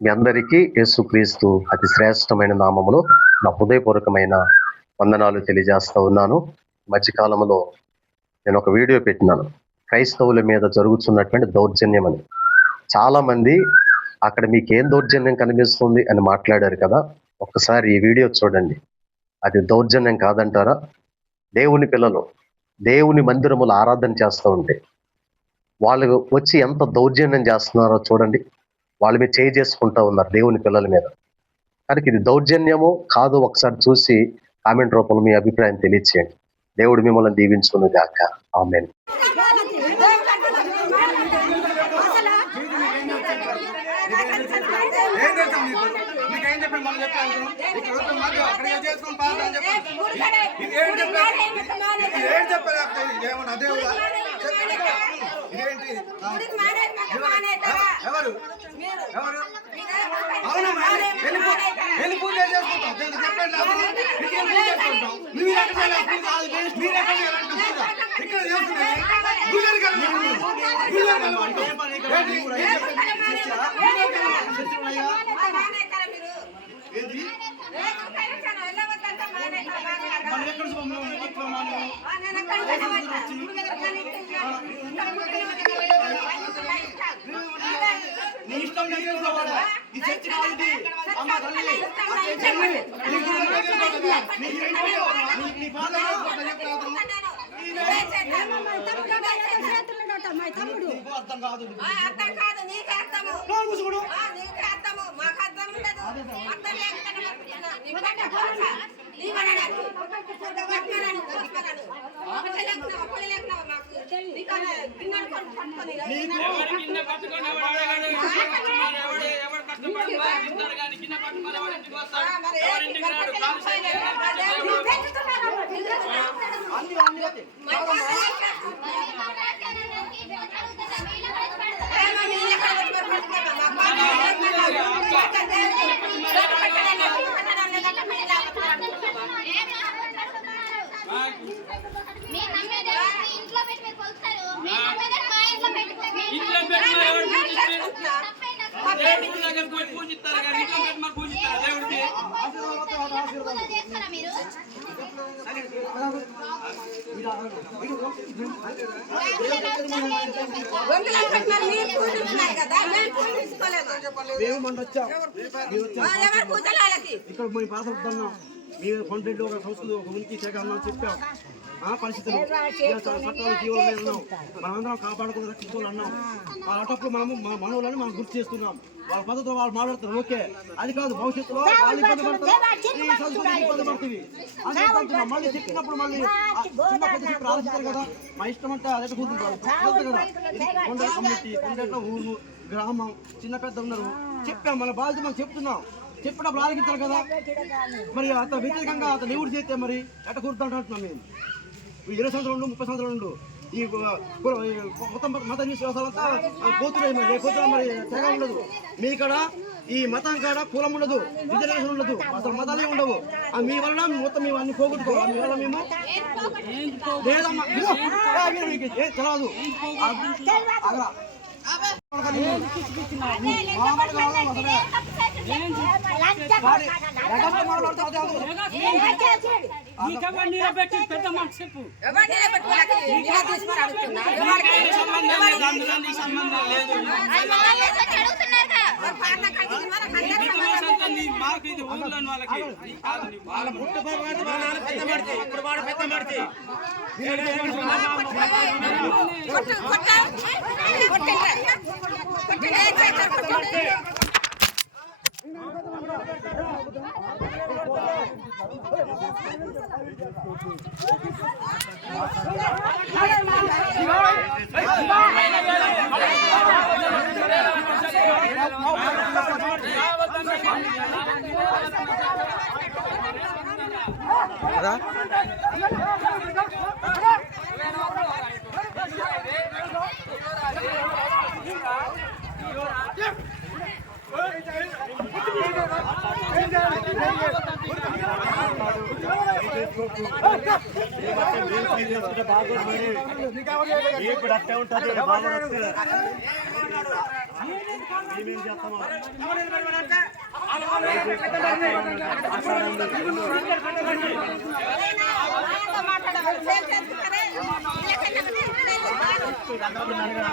మీ అందరికీ యేసుక్రీస్తు అతి శ్రేష్టమైన నామములో నా హృదయపూర్వకమైన వందనాలు తెలియజేస్తా ఉన్నాను. మధ్యకాలంలో నేను ఒక వీడియో పెట్టినాను, క్రైస్తవుల మీద జరుగుతున్నటువంటి దౌర్జన్యం అని. చాలా మంది అక్కడ మీకేం దౌర్జన్యం కనిపిస్తుంది అని మాట్లాడారు కదా. ఒక్కసారి ఈ వీడియో చూడండి. అది దౌర్జన్యం కాదంటారా? దేవుని పిల్లలు దేవుని మందిరములు ఆరాధన చేస్తూ ఉంటే వాళ్ళు వచ్చి ఎంత దౌర్జన్యం చేస్తున్నారో చూడండి. వాళ్ళ మీద చేసుకుంటా ఉన్నారు దేవుని పిల్లల మీద. కనుక ఇది దౌర్జన్యమో కాదో ఒకసారి చూసి కామెంట్ రూపంలో మీ అభిప్రాయం తెలియచేయండి. దేవుడు మిమ్మల్ని దీవించును గాక. ఆమేన్. మీరు కొండెళ్ళు ఒక సంస్కృతి ఒక ఉనికి చేయగలమని చెప్పాం. పరిస్థితులు చట్టాలు జీవోలు ఉన్నాం, మనందరం కాపాడుకుని రక్షించుకోవాలి అన్నాం. అలాంటప్పుడు మనవులని మనం గుర్తు చేస్తున్నాం. వాళ్ళ పద్ధతిలో వాళ్ళు మాట్లాడుతున్నారు, ఓకే. అది కాదు, భవిష్యత్తులో వాళ్ళు ఇబ్బంది పడతారు, ఈ సంస్కృతి ఇబ్బంది పడుతుంది అని మళ్ళీ చెప్పినప్పుడు మళ్ళీ చిన్న పెద్ద చెప్పి ఆలోచించారు కదా. మా ఇష్టం అంటే అదే కూర్చుంది కదా. ఇది కొండ కమ్యూనిటీ, కొండ ఊరు, గ్రామం, చిన్న పెద్ద ఉన్నారు. చెప్పాం, మన బాధ్యత మనం చెప్తున్నాం. చెప్పినప్పుడు ఆలోచించాలి కదా. మరి అతను వ్యతిరేకంగా అతను ఎవరు చేస్తే మరి ఎట్ట కూర్చుంటున్నాం. మేము 20 సంవత్సరాలు 30 సంవత్సరాలు ఈ మొత్తం మత విశ్వాసాలంతా పోతున్నాయి. మరి తెగ ఉండదు. మీ కాడ ఈ మతం కాడ కులం ఉండదు, రిజర్వేషన్ ఉండదు, అసలు మతాలే ఉండవు. మీ వలన మొత్తం మేము అన్ని పోగొట్టుకోవాలి. మీ వల్ల మేము లేదమ్మా తెలియదు. పెద్ద మాట చెప్పు. ఇప్పుడు అట్టే ఉంటుంది. మేమేం చేస్తామో మాట్లాడవాలి